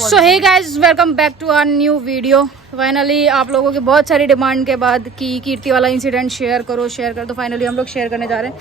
So hey guys, welcome back to our new video. Finally आप लोगों की बहुत सारी डिमांड के बाद कि कीर्ति वाला इंसिडेंट शेयर करो तो फाइनली हम लोग शेयर करने जा रहे हैं।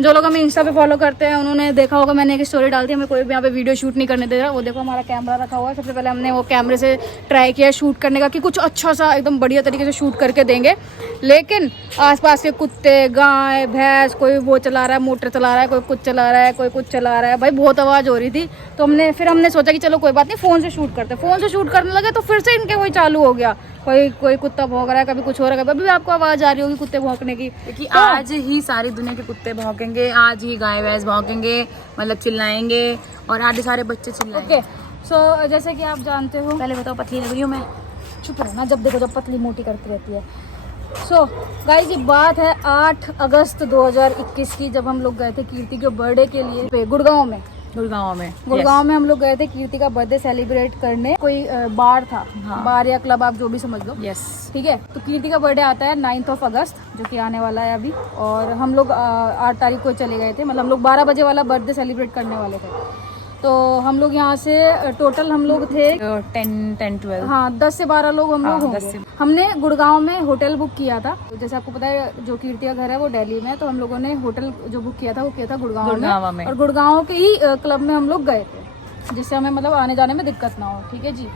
जो लोग हमें इंस्टा पे फॉलो करते हैं उन्होंने देखा होगा, मैंने एक स्टोरी डाल दी, हमें कोई भी यहाँ पे वीडियो शूट नहीं करने दे रहा। वो देखो हमारा कैमरा रखा हुआ है। सबसे पहले हमने वो कैमरे से ट्राई किया शूट करने का कि कुछ अच्छा सा एकदम बढ़िया तरीके से शूट करके देंगे, लेकिन आसपास के कुत्ते, गाय, भैंस, कोई वो चला रहा है, मोटर चला रहा है, कोई कुछ चला रहा है, कोई कुछ चला रहा है, भाई बहुत आवाज़ हो रही थी। तो हमने सोचा कि चलो कोई बात नहीं, फ़ोन से शूट करते। फ़ोन से शूट करने लगे तो फिर से इनके वही चालू हो गया, कोई कुत्ता भौंक रहा है, कभी कुछ हो रहा है। अभी भी आपको आवाज़ आ रही होगी कुत्ते भौंकने की, क्योंकि आज ही सारी दुनिया के कुत्ते भौंकेंगे, आज ही गाय भैंस भौंकेंगे, मतलब चिल्लाएंगे और आज सारे बच्चे चिल्लाएंगे। ओके, सो जैसे कि आप जानते हो, पहले बताओ पतली लग रही हूँ मैं? चुप रहना, जब देखो जब पतली मोटी करती रहती है। सो गाइस, ये बात है 8 अगस्त 2021 की, जब हम लोग गए थे कीर्ति के बर्थडे के लिए गुड़गांव में हम लोग गए थे कीर्ति का बर्थडे सेलिब्रेट करने। कोई बार था, हाँ। बार या क्लब आप जो भी समझ लो। यस, ठीक है, तो कीर्ति का बर्थडे आता है 9 अगस्त, जो कि आने वाला है अभी। और हम लोग 8 तारीख को चले गए थे, मतलब हम लोग 12 बजे वाला बर्थडे सेलिब्रेट करने वाले थे। तो हम लोग यहाँ से टोटल हम लोग थे 10-12, हाँ 10 से 12 लोग हम लोग होंगे। 10 से। हमने गुड़गांव में होटल बुक किया था। जैसे आपको पता है जो कीर्ति का घर है वो दिल्ली में है, तो हम लोगों ने होटल जो बुक किया था वो किया था गुड़गांव में। और गुड़गांव के ही क्लब में हम लोग गए थे, जिससे हमें मतलब आने जाने में दिक्कत ना हो। ठीक है जी।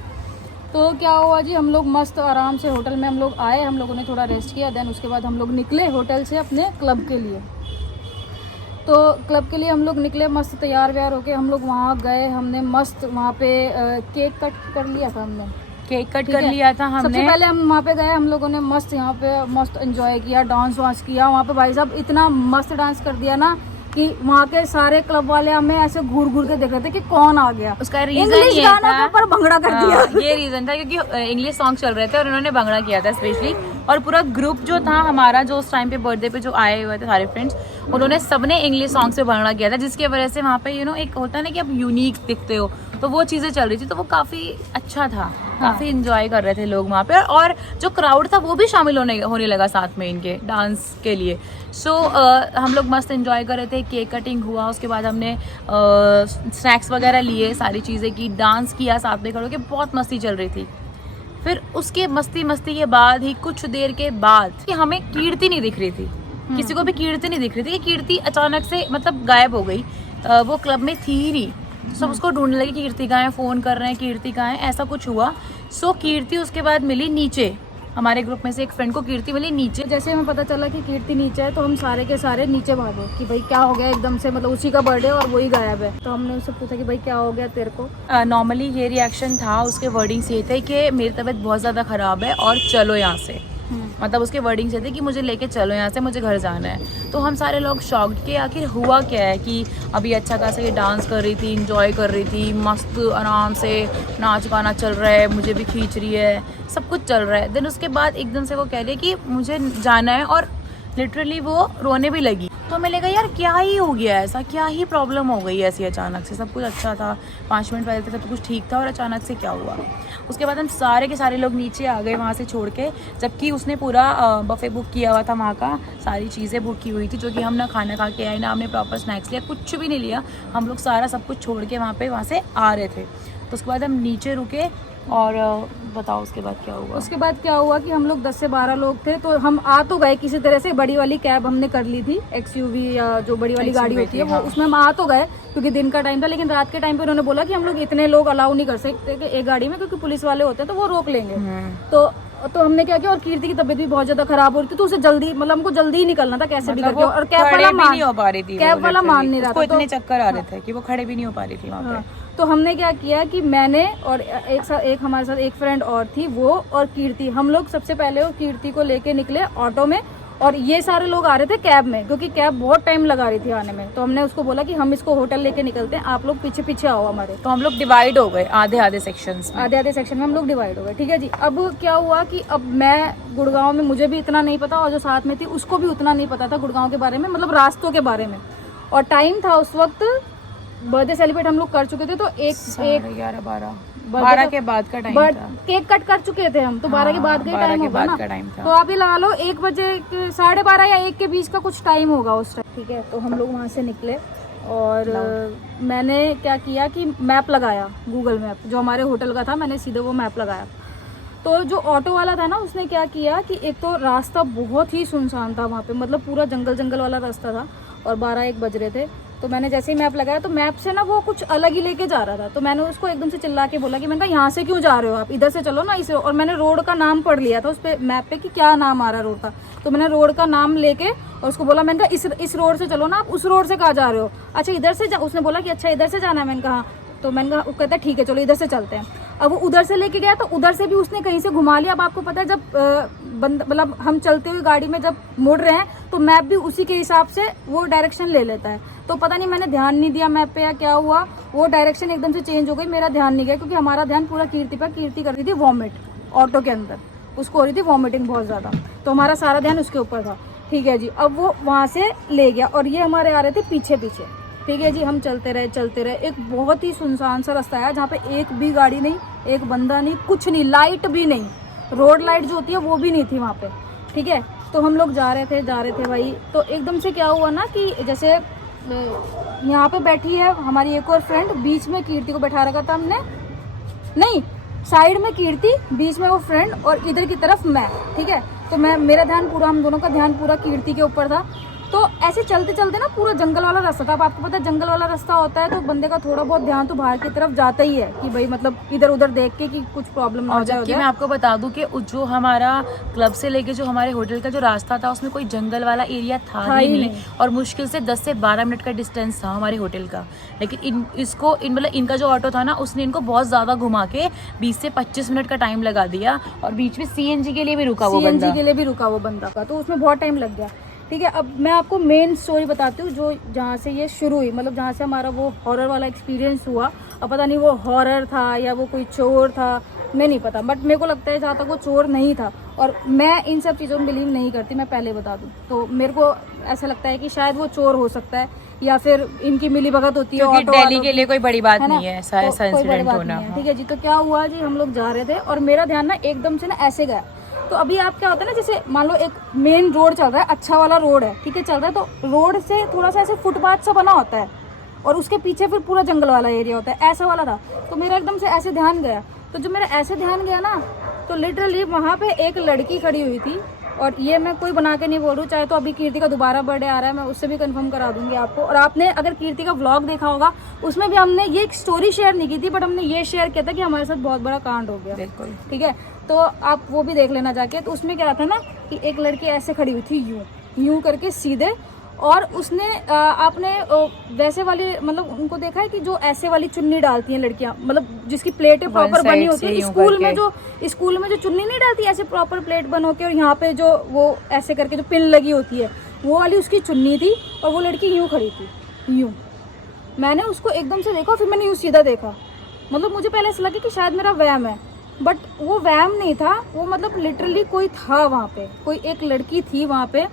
तो क्या हुआ जी, हम लोग मस्त आराम से होटल में हम लोग आए, हम लोगों ने थोड़ा रेस्ट किया, देन उसके बाद हम लोग निकले होटल से अपने क्लब के लिए। तो क्लब के लिए हम लोग निकले, मस्त तैयार व्यार होके हम लोग वहाँ गए। हमने मस्त वहाँ पे केक कट कर लिया था, हमने केक कट कर लिया था हमने। सबसे पहले हम वहाँ पे गए, हम लोगों ने मस्त यहाँ पे मस्त एंजॉय किया, डांस वांस किया वहाँ पे। भाई साहब इतना मस्त डांस कर दिया ना कि वहाँ के सारे क्लब वाले हमें ऐसे घूर घूर के देख रहे थे कि कौन आ गया। उसका रीजन इंग्लिश ये गानों था, के ऊपर भंगड़ा कर दिया। ये रीजन था क्योंकि इंग्लिश सॉन्ग चल रहे थे और उन्होंने भंगड़ा किया था स्पेशली। और पूरा ग्रुप जो था हमारा, जो उस टाइम पे बर्थडे पे जो आए हुए थे सारे फ्रेंड्स, उन्होंने सबने इंग्लिश सॉन्ग से भंगड़ा किया था, जिसकी वजह से वहाँ पे एक होता है ना कि आप यूनिक दिखते हो, तो वो चीज़ें चल रही थी। तो वो काफ़ी अच्छा था, काफ़ी इंजॉय कर रहे थे लोग वहाँ पे। और जो क्राउड था वो भी शामिल होने लगा साथ में इनके डांस के लिए। सो हम लोग मस्त एंजॉय कर रहे थे, केक कटिंग हुआ, उसके बाद हमने स्नैक्स वगैरह लिए, सारी चीज़ें की, डांस किया साथ में खड़े होकर, बहुत मस्ती चल रही थी। फिर उसके मस्ती के बाद ही कुछ देर के बाद कि हमें कीर्ति नहीं दिख रही थी, किसी को भी कीर्ति नहीं दिख रही थी कि कीर्ति अचानक से मतलब गायब हो गई। वो क्लब में थी ही नहीं, सब उसको ढूंढने लगे, कीर्ति कहाँ है, फ़ोन कर रहे हैं कीर्ति कहाँ है, ऐसा कुछ हुआ। सो कीर्ति उसके बाद मिली नीचे, हमारे ग्रुप में से एक फ्रेंड को कीर्ति मिली नीचे। जैसे हमें पता चला कि कीर्ति नीचे है तो हम सारे के सारे नीचे भागे कि भाई क्या हो गया एकदम से, मतलब उसी का बर्थडे और वही गायब है। तो हमने उससे पूछा कि भाई क्या हो गया तेरे को। नॉर्मली ये रिएक्शन था, उसके वर्डिंग्स ये थे कि मेरी तबीयत बहुत ज़्यादा ख़राब है और चलो यहाँ से, मतलब उसके वर्डिंग्स ये थे कि मुझे लेके चलो यहाँ से, मुझे घर जाना है। तो हम सारे लोग शॉक्ड कि आखिर हुआ क्या है, कि अभी अच्छा खासा ये डांस कर रही थी, इंजॉय कर रही थी, मस्त आराम से नाच गाना चल रहा है, मुझे भी खींच रही है, सब कुछ चल रहा है। देन उसके बाद एकदम से वो कह रही कि मुझे जाना है, और लिटरली वो रोने भी लगी। तो मैं लगा यार क्या ही हो गया ऐसा, क्या ही प्रॉब्लम हो गई ऐसी अचानक से, सब कुछ अच्छा था, 5 मिनट पहले सब कुछ ठीक था और अचानक से क्या हुआ। उसके बाद हम सारे के सारे लोग नीचे आ गए वहाँ से छोड़ के, जबकि उसने पूरा बफे बुक किया हुआ था, वहाँ का सारी चीज़ें बुक की हुई थी, जो कि हम ना खाना खा के आए, ना हमने प्रॉपर स्नैक्स लिया, कुछ भी नहीं लिया। हम लोग सारा सब कुछ छोड़ के वहाँ से आ रहे थे। तो उसके बाद हम नीचे रुके, और बताओ उसके बाद क्या हुआ। उसके बाद क्या हुआ कि हम लोग 10 से 12 लोग थे, तो हम आ तो गए किसी तरह से, बड़ी वाली कैब हमने कर ली थी, XUV या जो बड़ी वाली गाड़ी होती है, वो उसमें हम आ तो गए क्योंकि दिन का टाइम था। लेकिन रात के टाइम पे उन्होंने बोला कि हम लोग इतने लोग अलाउ नहीं कर सकते कि एक गाड़ी में, क्योंकि पुलिस वाले होते हैं तो वो रोक लेंगे। तो हमने क्या किया, और कीर्ति की तबीयत भी बहुत ज्यादा खराब हो रही थी, तो उसे जल्दी, मतलब हमको जल्दी ही निकलना था कैसे भी करके। और कैब वाला नहीं हो पा रही थी, कैब वाला मान नहीं रहा था, इतने चक्कर आ रहे थे कि वो खड़े भी नहीं हो पा रही थी वहाँ पे। तो हमने क्या किया कि मैंने और एक हमारे साथ एक फ्रेंड और थी, वो और कीर्ति, हम लोग सबसे पहले वो कीर्ति को लेके निकले ऑटो में, और ये सारे लोग आ रहे थे कैब में, क्योंकि कैब बहुत टाइम लगा रही थी आने में। तो हमने उसको बोला कि हम इसको होटल लेके निकलते हैं, आप लोग पीछे पीछे आओ हमारे। तो हम लोग डिवाइड हो गए, आधे सेक्शन में हम लोग डिवाइड हो गए। ठीक है जी। अब क्या हुआ कि अब मैं गुड़गांव में, मुझे भी इतना नहीं पता, और जो साथ में थी उसको भी उतना नहीं पता था गुड़गांव के बारे में, मतलब रास्तों के बारे में। और टाइम था उस वक्त, बर्थडे सेलिब्रेट हम लोग कर चुके थे, तो 12 के बाद का टाइम था, केक कट कर चुके थे हम, तो 12 के बाद का टाइम होगा ना। तो आप ही लगा लो 1 बजे 12:30 या 1 के बीच का कुछ टाइम होगा उस टाइम। ठीक है, तो हम लोग वहाँ से निकले, और मैंने क्या किया कि मैप लगाया, गूगल मैप जो हमारे होटल का था, मैंने सीधे वो मैप लगाया। तो जो ऑटो वाला था ना, उसने क्या किया कि एक तो रास्ता बहुत ही सुनसान था वहाँ पे, मतलब पूरा जंगल जंगल वाला रास्ता था और 12-1 बज रहे थे। तो मैंने जैसे ही मैप लगाया तो मैप से ना वो कुछ अलग ही लेके जा रहा था। तो मैंने उसको एकदम से चिल्ला के बोला कि मैंने कहा यहाँ से क्यों जा रहे हो आप, इधर से चलो ना इसे। और मैंने रोड का नाम पढ़ लिया था उस पे मैप पे कि क्या नाम आ रहा है रोड का। तो मैंने रोड का नाम लेके और उसको बोला, मैंने कहा इस रोड से चलो ना, आप उस रोड से कहाँ जा रहे हो? अच्छा इधर से उसने बोला कि अच्छा इधर से जाना है। मैंने कहा, तो मैंने कहा, वो कहता है ठीक है चलो इधर से चलते हैं। अब वो उधर से लेके गया तो उधर से भी उसने कहीं से घुमा लिया। अब आपको पता है जब मतलब हम चलते हुए गाड़ी में जब मुड़ रहे हैं तो मैप भी उसी के हिसाब से वो डायरेक्शन ले लेता है। तो पता नहीं मैंने ध्यान नहीं दिया मैप पे या क्या हुआ, वो डायरेक्शन एकदम से चेंज हो गई, मेरा ध्यान नहीं गया क्योंकि हमारा ध्यान पूरा कीर्ति पर। कीर्ति कर रही थी वॉमिट ऑटो के अंदर, उसको हो रही थी वॉमिटिंग बहुत ज़्यादा, तो हमारा सारा ध्यान उसके ऊपर था। ठीक है जी, अब वो वहाँ से ले गया और ये हमारे आ रहे थे पीछे पीछे। ठीक है जी, हम चलते रहे। एक बहुत ही सुनसान सा रास्ता है जहाँ पे एक भी गाड़ी नहीं, एक बंदा नहीं, कुछ नहीं, लाइट भी नहीं, रोड लाइट जो होती है वो भी नहीं थी वहाँ पे। ठीक है, तो हम लोग जा रहे थे भाई। तो एकदम से क्या हुआ ना कि जैसे यहाँ पे बैठी है हमारी एक और फ्रेंड, बीच में कीर्ति को बैठा रखा था हमने, नहीं साइड में कीर्ति, बीच में वो फ्रेंड और इधर की तरफ मैं। ठीक है, तो मेरा ध्यान पूरा, हम दोनों का ध्यान पूरा कीर्ति के ऊपर था। तो ऐसे चलते चलते ना पूरा जंगल वाला रास्ता था। अब आपको पता है जंगल वाला रास्ता होता है तो बंदे का थोड़ा बहुत ध्यान तो बाहर की तरफ जाता ही है कि भाई मतलब इधर उधर देख के कि कुछ प्रॉब्लम ना हो जाए। जबकि मैं आपको बता दूं कि जो हमारा क्लब से लेके जो हमारे होटल का जो रास्ता था उसमें कोई जंगल वाला एरिया था ही नहीं और मुश्किल से 10 से 12 मिनट का डिस्टेंस था हमारे होटल का। लेकिन मतलब इनका जो ऑटो था ना उसने इनको बहुत ज़्यादा घुमा के 20 से 25 मिनट का टाइम लगा दिया और बीच में CNG के लिए भी रुका वो बंदा का, तो उसमें बहुत टाइम लग गया। ठीक है, अब मैं आपको मेन स्टोरी बताती हूँ जो जहाँ से ये शुरू हुई, मतलब जहाँ से हमारा वो हॉरर वाला एक्सपीरियंस हुआ। अब पता नहीं वो हॉरर था या वो कोई चोर था, मैं नहीं पता, बट मेरे को लगता है जहाँ तक वो चोर नहीं था। और मैं इन सब चीज़ों में बिलीव नहीं करती, मैं पहले बता दूँ। तो मेरे को ऐसा लगता है कि शायद वो चोर हो सकता है या फिर इनकी मिली भगत होती है, क्योंकि दिल्ली के लिए कोई बड़ी बात नहीं है ऐसा इंसिडेंट होना। ठीक है जी, तो क्या हुआ जी, हम लोग जा रहे थे और मेरा ध्यान ना एकदम से ना ऐसे गया। तो अभी आप क्या होता है ना, जैसे मान लो एक मेन रोड चल रहा है, अच्छा वाला रोड है, ठीक है चल रहा है, तो रोड से थोड़ा सा ऐसे फुटपाथ सा बना होता है और उसके पीछे फिर पूरा जंगल वाला एरिया होता है, ऐसा वाला था। तो मेरा एकदम से ऐसे ध्यान गया, तो जब मेरा ऐसे ध्यान गया ना तो लिटरली वहाँ पे एक लड़की खड़ी हुई थी। और ये मैं कोई बना के नहीं बोल रही हूँ, चाहे तो अभी कीर्ति का दोबारा बर्थडे आ रहा है, मैं उससे भी कंफर्म करा दूंगी आपको। और आपने अगर कीर्ति का व्लॉग देखा होगा उसमें भी हमने ये एक स्टोरी शेयर नहीं की थी, बट हमने ये शेयर किया था कि हमारे साथ बहुत बड़ा कांड हो गया। बिल्कुल ठीक है, तो आप वो भी देख लेना जाके। तो उसमें क्या था ना कि एक लड़की ऐसे खड़ी हुई थी यूं करके सीधे, और उसने आपने वैसे वाली मतलब उनको देखा है कि जो ऐसे वाली चुन्नी डालती हैं लड़कियां, मतलब जिसकी प्लेटें प्रॉपर बनी होती है स्कूल में जो चुन्नी नहीं डालती ऐसे प्रॉपर प्लेट बनो के, और यहाँ पे जो वो ऐसे करके जो पिन लगी होती है वो वाली उसकी चुन्नी थी। और वो लड़की यूं खड़ी थी यूं। मैंने उसको एकदम से देखा, फिर मैंने यूं सीधा देखा, मतलब मुझे पहले ऐसा लगा कि शायद मेरा वहम है, बट वो वहम नहीं था, वो मतलब लिटरली कोई था वहाँ पे, कोई एक लड़की थी वहाँ पे।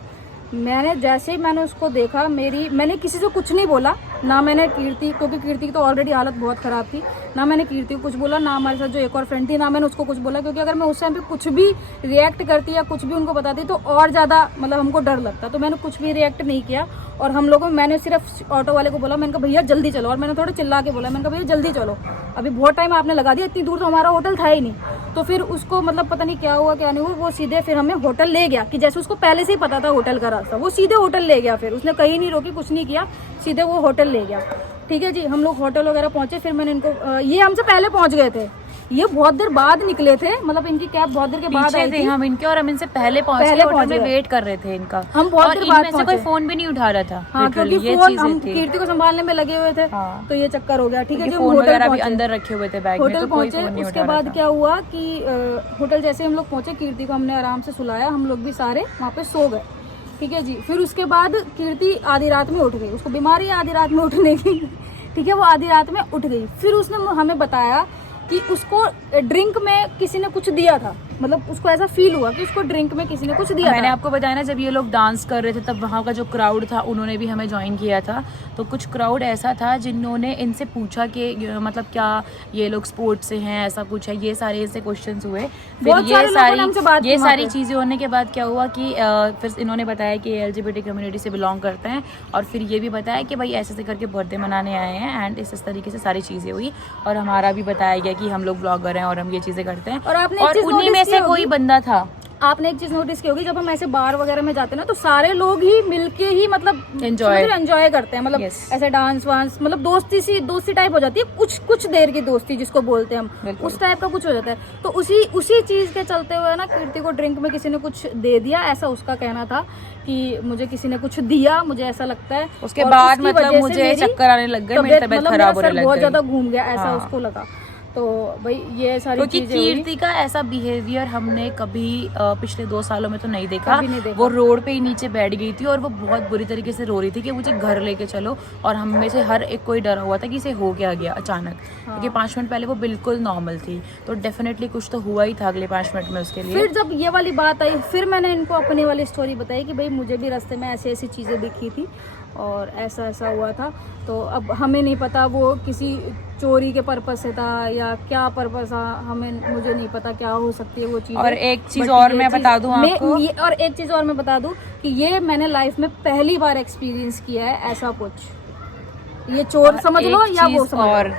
जैसे ही मैंने उसको देखा, मैंने किसी से कुछ नहीं बोला, ना मैंने कीर्ति, क्योंकि कीर्ति की तो ऑलरेडी हालत बहुत ख़राब थी, ना मैंने कीर्ति को कुछ बोला, ना हमारे साथ जो एक और फ्रेंड थी, ना मैंने उसको कुछ बोला, क्योंकि अगर मैं उस टाइम पे कुछ भी रिएक्ट करती या कुछ भी उनको बताती तो और ज़्यादा मतलब हमको डर लगता। तो मैंने कुछ भी रिएक्ट नहीं किया। और हम लोगों मैंने सिर्फ ऑटो वाले को बोला, मैंने कहा भैया जल्दी चलो, और मैंने थोड़ा चिल्ला के बोला, मैंने कहा भैया जल्दी चलो, अभी बहुत टाइम आपने लगा दिया, इतनी दूर तो हमारा होटल था ही नहीं। तो फिर उसको मतलब पता नहीं क्या हुआ क्या नहीं हुआ, वो सीधे फिर हमें होटल ले गया, कि जैसे उसको पहले से ही पता था होटल का रास्ता, वो सीधे होटल ले गया। फिर उसने कहीं नहीं रोकी, कुछ नहीं किया, सीधे वो होटल ले गया। ठीक है जी, हम लोग होटल वगैरह पहुंचे। फिर मैंने इनको ये हमसे पहले पहुंच गए थे, ये बहुत देर बाद निकले थे, मतलब इनकी कैब बहुत देर के बाद आई थी। हम इनके और हम इनसे पहले पहुंच में वेट कर रहे थे इनका। हम बहुत देर बाद पहुंचे, कोई फोन भी नहीं उठा रहा था। हाँ, क्योंकि फोन हम कीर्ति को संभालने में लगे हुए थे। हाँ। तो ये चक्कर हो गया। ठीक है, फोन वगैरह भी अंदर रखे हुए थे बैग में, होटल पहुंचे। उसके बाद क्या हुआ कि होटल जैसे हम लोग पहुंचे, कीर्ति को हमने आराम से सुलाया, हम लोग भी सारे वहाँ पे सो गए। ठीक है जी, फिर उसके बाद कीर्ति आधी रात में उठ गई, उसको बीमारी है आधी रात में उठने की। ठीक है, वो आधी रात में उठ गई। फिर उसने हमें बताया कि उसको ड्रिंक में किसी ने कुछ दिया था, मतलब उसको ऐसा फील हुआ कि उसको ड्रिंक में किसी ने कुछ दिया मैंने था। आपको बताया ना, जब ये लोग डांस कर रहे थे तब वहाँ का जो क्राउड था उन्होंने भी हमें ज्वाइन किया था। तो कुछ क्राउड ऐसा था जिन्होंने इनसे पूछा कि मतलब क्या ये लोग स्पोर्ट्स से हैं, ऐसा कुछ है, ये सारे ऐसे क्वेश्चंस हुए। फिर बहुत सारे लोगों ने हमसे बात की ये वहाँ सारी पे। चीज़ें होने के बाद क्या हुआ कि फिर इन्होंने बताया कि LGBT कम्युनिटी से बिलोंग करते हैं, और फिर ये भी बताया कि भाई ऐसे ऐसे करके बर्थडे मनाने आए हैं, एंड इस तरीके से सारी चीज़ें हुई। और हमारा भी बताया गया कि हम लोग ब्लॉगर हैं और हम ये चीज़ें करते हैं। और आपने एक चीज़ उन्हीं में नोटिस से की कोई होगी, बंदा था। आपने एक चीज नोटिस की होगी, जब हम ऐसे बार वगैरह में जाते हैं ना तो सारे लोग ही मिलके ही मतलब एंजॉय करते हैं, मतलब Yes. ऐसे डांस वांस, मतलब दोस्ती टाइप हो जाती है, कुछ देर की दोस्ती जिसको बोलते हैं हम, बिल्कुल। उस टाइप का कुछ हो जाता है। तो उसी चीज के चलते हुए ना कीर्ति को ड्रिंक में किसी ने कुछ दे दिया, ऐसा उसका कहना था कि मुझे किसी ने कुछ दिया, मुझे ऐसा लगता है। उसके और बाद उसकी मतलब वजह से मुझे मेरी चक्कर आने लग गए, मेरी तबीयत मतलब खराब मेरा होने सर लग बहुत गई। ज्यादा घूम गया, ऐसा हाँ। उसको लगा। तो भाई ये सारी क्योंकि चीजें हुई। कीर्ति का ऐसा बिहेवियर हमने कभी पिछले 2 सालों में तो नहीं देखा। कभी नहीं देखा। वो रोड पे ही नीचे बैठ गई थी और वो बहुत बुरी तरीके से रो रही थी कि मुझे घर लेके चलो, और हम में से हर एक कोई डरा हुआ था कि इसे हो क्या गया अचानक। क्योंकि 5 मिनट पहले वो बिल्कुल नॉर्मल थी, तो डेफिनेटली कुछ तो हुआ ही था अगले 5 मिनट में उसके लिए। फिर जब ये वाली बात आई, फिर मैंने इनको अपनी वाली स्टोरी बताई कि भाई मुझे भी रास्ते में ऐसी ऐसी चीज़ें दिखी थी और ऐसा ऐसा हुआ था। तो अब हमें नहीं पता वो किसी चोरी के पर्पज से था या क्या पर्पज था, मुझे नहीं पता क्या हो सकती है वो चीज़। और एक चीज़ और मैं बता दूं आपको, और एक चीज़ और मैं बता दूं कि ये मैंने लाइफ में पहली बार एक्सपीरियंस किया है ऐसा कुछ। ये चोर समझ लो या वो समझ लो। और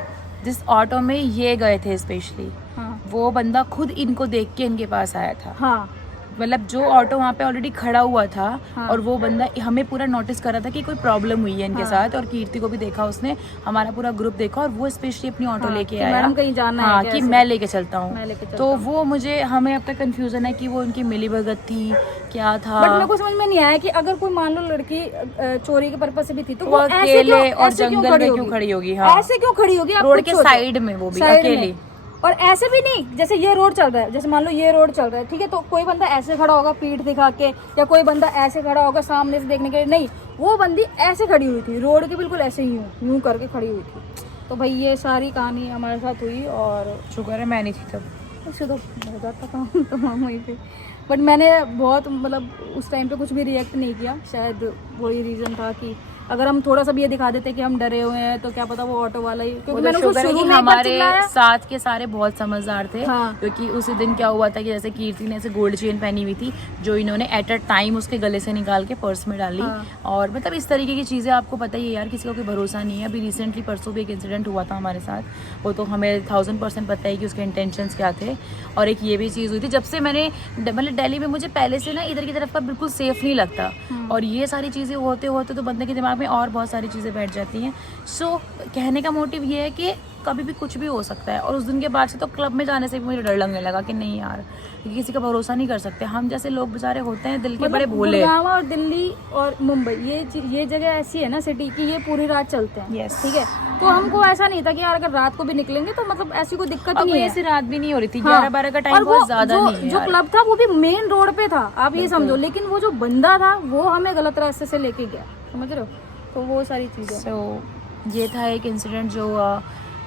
जिस ऑटो में ये गए थे स्पेशली, हाँ वो बंदा खुद इनको देख के इनके पास आया था। हाँ मतलब जो ऑटो वहाँ पे ऑलरेडी खड़ा हुआ था, हाँ। और वो बंदा हमें पूरा नोटिस कर रहा था कि कोई प्रॉब्लम हुई है इनके हाँ। साथ, और कीर्ति को भी देखा उसने, हमारा पूरा ग्रुप देखा, और वो स्पेशली अपनी ऑटो हाँ, लेके कि आया। मैडम कहीं जाना है हाँ, क्या कि ऐसे? मैं लेके चलता मैं हूँ। लेके चलता तो हूँ। वो हमें अब तक कंफ्यूजन है कि वो उनकी मिली भगत थी, क्या था। बट मेरे को समझ में नहीं आया कि अगर कोई मान लो लड़की चोरी के पर्पज से भी थी तो वो ऐसे अकेले और ऐसे जंगल में क्यों खड़ी होगी? हाँ, ऐसे क्यों खड़ी होगी? आप रोड खुद के सोचो। साइड में, वो भी साइड में। अकेली। और ऐसे भी नहीं, जैसे ये रोड चल रहा है, जैसे मान लो ये रोड चल रहा है, ठीक है, तो कोई बंदा ऐसे खड़ा होगा पीठ दिखा के, या कोई बंदा ऐसे खड़ा होगा सामने से देखने के लिए, नहीं, वो बंदी ऐसे खड़ी हुई थी, रोड के बिल्कुल ऐसे ही यूं करके खड़ी हुई थी। तो भाई ये सारी कहानी हमारे साथ हुई, और शुक्र है मैं नहीं थी तब। इससे तो हो जाता काम तमाम वहीं पे। बट मैंने बहुत मतलब उस टाइम पे कुछ भी रिएक्ट नहीं किया, शायद वही रीज़न था कि अगर हम थोड़ा सा भी ये दिखा देते कि हम डरे हुए हैं तो क्या पता वो ऑटो वाला ही, क्योंकि मैंने उसको शुरू में एक बार हमारे चिल्लाया। साथ के सारे बहुत समझदार थे। हाँ। क्योंकि उसी दिन क्या हुआ था कि जैसे कीर्ति ने ऐसे गोल्ड चेन पहनी हुई थी, जो इन्होंने एट अ टाइम उसके गले से निकाल के पर्स में डाली। हाँ। और मतलब इस तरीके की चीज़ें आपको पता ही है यार, किसी का कोई भरोसा नहीं है। अभी रिसेंटली परसों भी एक इंसिडेंट हुआ था हमारे साथ, वो तो हमें 1000% पता है कि उसके इंटेंशंस क्या थे। और एक ये भी चीज़ हुई थी, जब से मैंने मतलब दिल्ली में मुझे पहले से ना इधर की तरफ का बिल्कुल सेफ नहीं लगता, और ये सारी चीज़ें होते होते तो बंदे के दिमाग में और बहुत सारी चीज़ें बैठ जाती हैं। सो कहने का मोटिव ये है कि कभी भी कुछ भी हो सकता है। और उस दिन के बाद से तो क्लब में जाने से भी मुझे डर लगने लगा कि नहीं यार, किसी का भरोसा नहीं कर सकते। हम जैसे लोग बेचारे होते हैं दिल के बड़े भोले। गुड़गांव और दिल्ली और मुंबई ये जगह ऐसी है ना सिटी की, ये पूरी रात चलते हैं। Yes. ठीक है, तो हमको ऐसा नहीं था कि यार अगर रात को भी निकलेंगे तो मतलब ऐसी कोई दिक्कत अब नहीं है। ऐसी रात भी नहीं हो रही थी, हाँ। 11-12 का टाइम बहुत ज्यादा नहीं है जो यार। क्लब था वो भी मेन रोड पे था, आप ये समझो, लेकिन वो जो बंदा था वो हमें गलत रास्ते से लेके गया, समझ रहे हो? तो वो सारी चीजें। सो ये था एक इंसिडेंट जो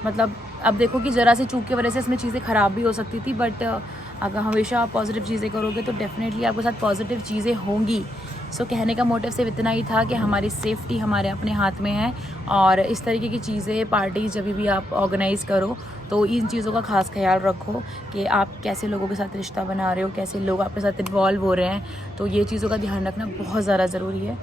मतलब अब देखो कि ज़रा सी चूक की वजह से इसमें चीज़ें ख़राब भी हो सकती थी, बट अगर हमेशा आप पॉजिटिव चीज़ें करोगे तो डेफिनेटली आपके साथ पॉजिटिव चीज़ें होंगी। सो कहने का मोटिव सिर्फ इतना ही था कि हमारी सेफ्टी हमारे अपने हाथ में है, और इस तरीके की चीज़ें पार्टी जब भी आप ऑर्गेनाइज़ करो तो इन चीज़ों का खास ख्याल रखो कि आप कैसे लोगों के साथ रिश्ता बना रहे हो, कैसे लोग आपके साथ इन्वॉल्व हो रहे हैं। तो ये चीज़ों का ध्यान रखना बहुत ज़्यादा ज़रूरी है।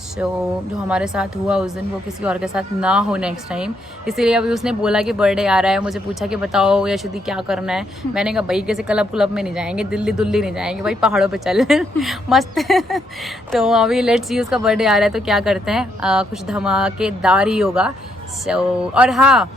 सो जो हमारे साथ हुआ उस दिन वो किसी और के साथ ना हो नेक्स्ट टाइम। इसीलिए अभी उसने बोला कि बर्थडे आ रहा है, मुझे पूछा कि बताओ यशोदी क्या करना है। मैंने कहा भाई किसी क्लब में नहीं जाएंगे, दिल्ली नहीं जाएंगे भाई, पहाड़ों पे चल मस्त तो अभी लेट्स सी उसका बर्थडे आ रहा है तो क्या करते हैं, कुछ धमाकेदार ही होगा। सो और हाँ,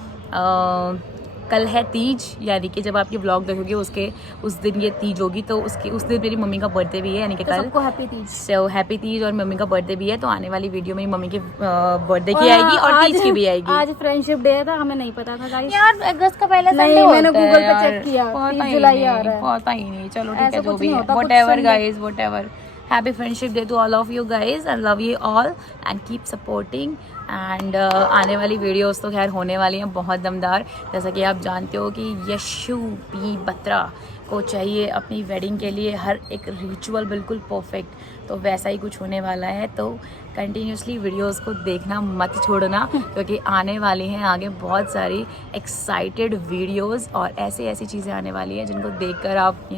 कल है तीज, यानी कि जब आप ये व्लॉग देखोगे उस दिन ये तीज होगी, तो उस दिन मेरी मम्मी का बर्थडे भी है, यानी कि तो कल। सबको happy Teej. So happy Teej, और मम्मी का बर्थडे भी है, तो आने वाली वीडियो में मम्मी के बर्थडे की आएगी और तीज की भी आएगी। आज फ्रेंडशिप डे था, हमें नहीं पता था गाइस। यार अगस्त का पहला संडे नहीं, होता मैंने है गूगल पे यार। चेक किया, पता 30 ही जुलाई आ नहीं, रहा है। पता ही नहीं, चलो ठीक ऐसा है, जो कुछ भी नहीं है, होता, कुछ whatever Sunday। guys, whatever. Happy friendship day to all of you guys. I love you all and keep supporting and आने वाली वीडियोस तो खैर होने वाली हैं बहुत दमदार। जैसा कि आप जानते हो कि यशु पी बत्रा को चाहिए अपनी वेडिंग के लिए हर एक रिचुअल बिल्कुल परफेक्ट, तो वैसा ही कुछ होने वाला है। तो कंटिन्यूसली वीडियोस को देखना मत छोड़ना, क्योंकि आने वाली हैं आगे बहुत सारी एक्साइटेड वीडियोस और ऐसी चीज़ें आने वाली हैं जिनको देखकर आप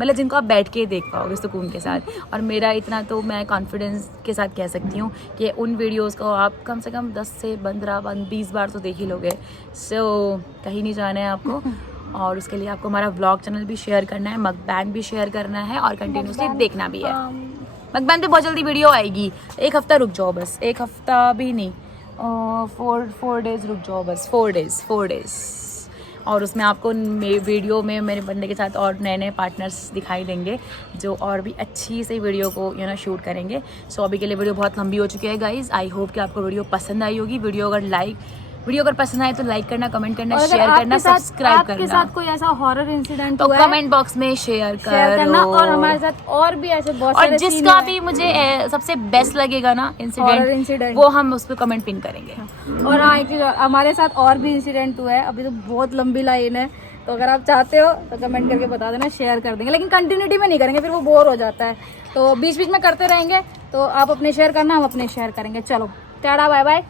मतलब जिनको आप बैठ के देख पाओगे सुकून के साथ। और मेरा इतना तो मैं कॉन्फिडेंस के साथ कह सकती हूँ कि उन वीडियोस को आप कम से कम 10 से 15 20 बार तो देख ही लोगे। सो कहीं नहीं जाना है आपको, और उसके लिए आपको हमारा व्लॉग चैनल भी शेयर करना है, मकबैन भी शेयर करना है और कंटिन्यूसली देखना भी है। मकबैन पे बहुत जल्दी वीडियो आएगी, 1 हफ्ता रुक जाओ बस, 1 हफ्ता भी नहीं, 4 डेज़ रुक जाओ बस, 4 डेज़। और उसमें आपको वीडियो में मेरे बंदे के साथ और नए पार्टनर्स दिखाई देंगे जो और भी अच्छी सी वीडियो को शूट करेंगे। सो अभी के लिए वीडियो बहुत लंबी हो चुकी है गाइज। आई होप कि आपको वीडियो पसंद आई होगी। वीडियो अगर पसंद आए तो लाइक करना, कमेंट करना, शेयर करना, सब्सक्राइब करना। आपके साथ कोई ऐसा हॉरर इंसिडेंट तो कमेंट बॉक्स में शेयर करना, और हमारे साथ और भी ऐसे बहुत और सारे जिसका भी मुझे सबसे बेस्ट लगेगा ना इंसिडेंट, वो हम उस पर कमेंट पिन करेंगे। और हाँ, एक चीज हमारे साथ और भी इंसिडेंट हुआ है, अभी तो बहुत लंबी लाइन है, तो अगर आप चाहते हो तो कमेंट करके बता देना, शेयर कर देंगे, लेकिन कंटिन्यूटी में नहीं करेंगे, फिर वो बोर हो जाता है। तो बीच बीच में करते रहेंगे, तो आप अपने शेयर करना, हम अपने शेयर करेंगे। चलो टाटा बाय बाय।